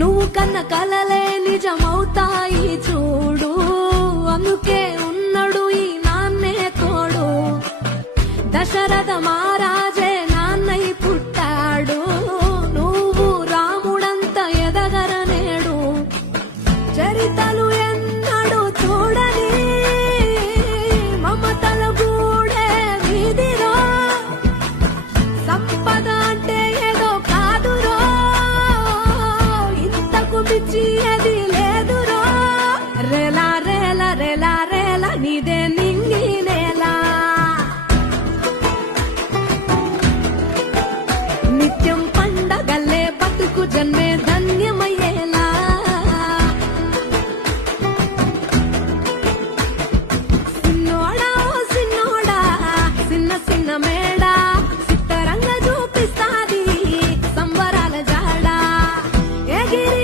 నువ్వు కన్న కలలే నిజమవుతాయి చూడు, అందుకే ఉన్నాడు ఈ నాన్నే తోడు. దశరథ మహారాజే నాన్నై పుట్టాడు, నువ్వు రాముడంత ఎదగరనేడు. చరితలు ఎన్నడు చూడని మమతల గూడే వీధిరో, సంపద అంటే ఏదో కాదురో, ఇంతకు మించి అది లేదురో. రేలా రేలా రేలా రేలా నీదే నింగి నేలా, నిత్యం పండగల్లే బతుకు జన్మే ధన్యమయ్యేలా. సిన్నోడా ఓ సిన్నోడా చిన్న చిన్న మేడా, సిత్తరంగా చూపిస్తాది సంబరాల జాడా. ఎగిరి